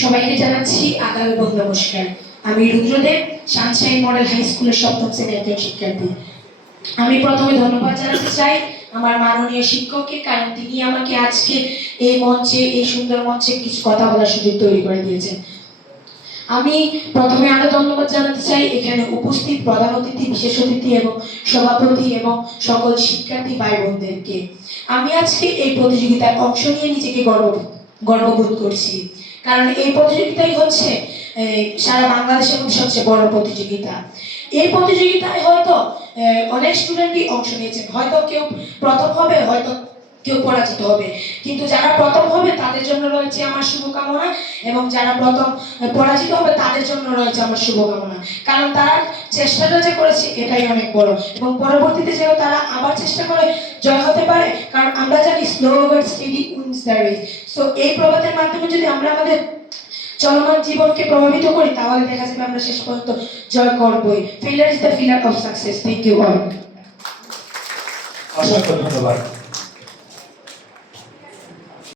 সবাইকে জানাচ্ছি আদাব এবং নমস্কার। আমি রুদ্রদেব, সানশাইন মডেল হাই স্কুলের সপ্তম শ্রেণীর একজন শিক্ষার্থী। আমি প্রথমে ধন্যবাদ জানাতে চাই আমার মাননীয় শিক্ষককে, কারণ তিনি আমাকে আজকে এই মঞ্চে, এই সুন্দর মঞ্চে কিছু কথা বলার সুযোগ তৈরি করে দিয়েছেন। আমি প্রথমে আরো ধন্যবাদ জানাতে চাই এখানে উপস্থিত প্রধান অতিথি, বিশেষ অতিথি এবং সভাপতি এবং সকল শিক্ষার্থী ভাই বোনদেরকে। আমি আজকে এই প্রতিযোগিতায় অংশ নিয়ে নিজেকে গর্ববোধ করছি, কারণ এই প্রতিযোগিতাই হচ্ছে সারা বাংলাদেশের মধ্যে সবচেয়ে বড় প্রতিযোগিতা। এই প্রতিযোগিতায় হয়তো অনেক স্টুডেন্টই অংশ নিয়েছেন, হয়তো কেউ প্রথম হবে, হয়তো কেউ পরাজিত হবে, কিন্তু যারা প্রথম হবে তাদের জন্য রয়েছে আমার শুভকামনা, এবং যারা প্রথম পরাজিত হবে তাদের জন্য রয়েছে আমার শুভকামনা, কারণ তারা চেষ্টাটা যে করেছে এটাই অনেক বড়, এবং পরবর্তীতে যেন তারা আবার চেষ্টা করে জয় হতে পারে, কারণ আমরা জানি slow but steady wins the race. So এই প্রবাদের মাধ্যমে যদি আমরা আমাদের চলমান জীবনকে প্রভাবিত করি, তাহলে দেখা যাবে আমরা শেষ পর্যন্ত জয় করবই। Failure is the pillar of success. Thank you all. অসংখ্য ধন্যবাদ।